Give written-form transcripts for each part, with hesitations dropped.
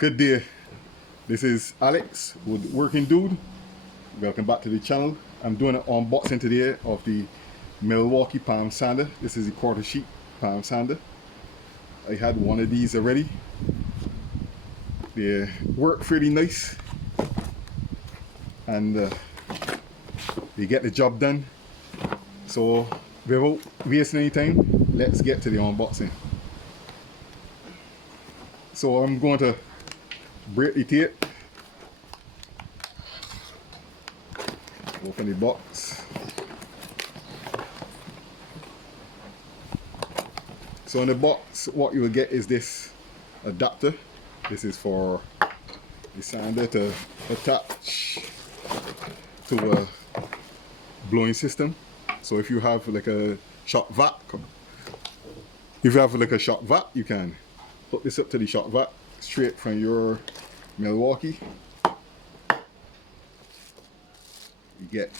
Good day. This is Alex with Working Dude. Welcome back to the channel. I'm doing an unboxing today of the Milwaukee palm sander. This is the quarter sheet palm sander. I had one of these already. They work pretty nice and they get the job done. So without wasting any time, let's get to the unboxing. So I'm going to break the tape, open the box. So in the box, what you will get is this adapter. This is for the sander to attach to a blowing system. So if you have like a shock vac, you can hook this up to the shock vac straight from your Milwaukee. You get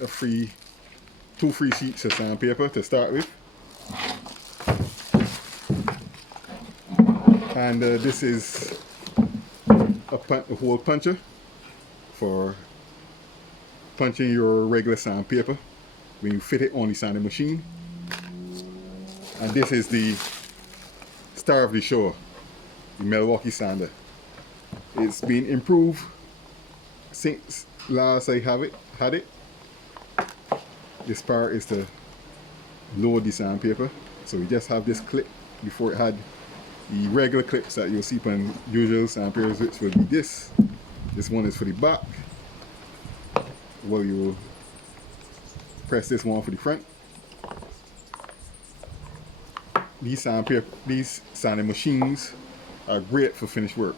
two free sheets of sandpaper to start with, and this is a hole puncher for punching your regular sandpaper when you fit it on the sanding machine. And this is the star of the show, the Milwaukee sander. It's been improved since last I had it. This part is to load the sandpaper. So we just have this clip. Before it had the regular clips that you'll see on usual sandpapers, which will be this. This one is for the back. Well, you will press this one for the front. These sanding machines are great for finished work.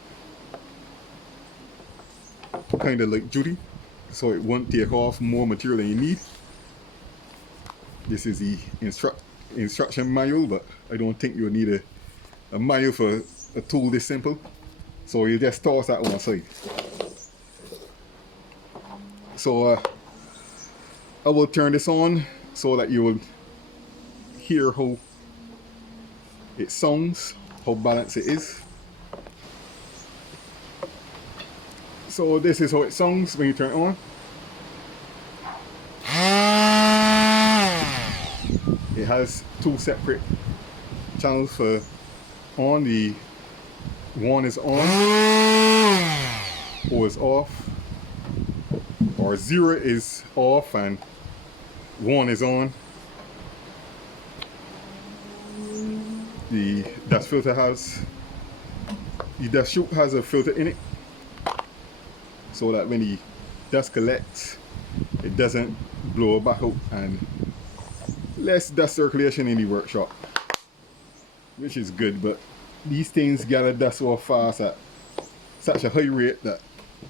Kind of light duty, so it won't take off more material than you need. This is the instruction manual, but I don't think you'll need a manual for a tool this simple. So you just toss that on one side. So I will turn this on so that you will hear how it sounds, how balanced it is. So this is how it sounds when you turn it on. It has two separate channels for on. The one is on, or is off, or 0 is off and 1 is on. The dust filter has a filter in it, so that when the dust collects, it doesn't blow back out, and less dust circulation in the workshop, which is good. But these things gather dust so fast at such a high rate that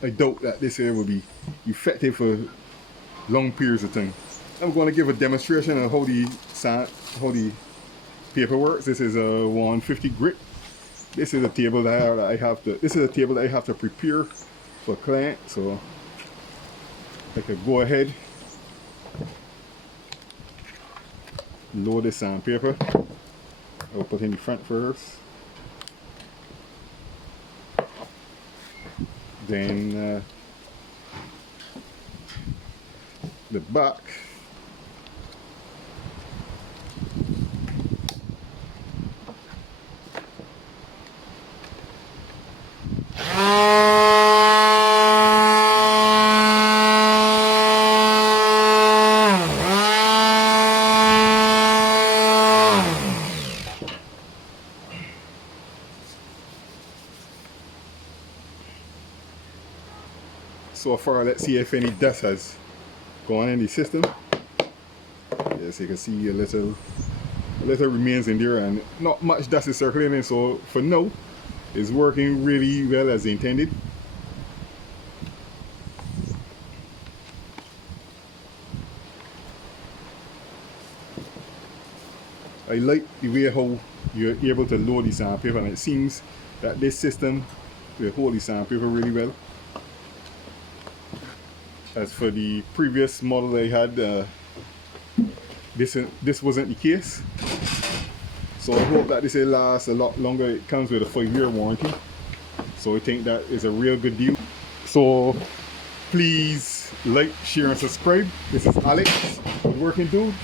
I doubt that this here will be effective for long periods of time. I'm going to give a demonstration of how the paper works. This is a 150 grit. This is a table that I have to prepare for a client. So I could go ahead, load the sandpaper. I'll put in the front first, then the back. So far, let's see if any dust has gone in the system. Yes, you can see a little remains in there, and not much dust is circulating. So for now, it's working really well as intended. I like the way how you're able to load the sandpaper, and it seems that this system will hold the sandpaper really well. As for the previous model I had, this wasn't the case. So I hope that this will last a lot longer. It comes with a 5-year warranty. So I think that is a real good deal. So please like, share, and subscribe. This is Alex, Working Dude.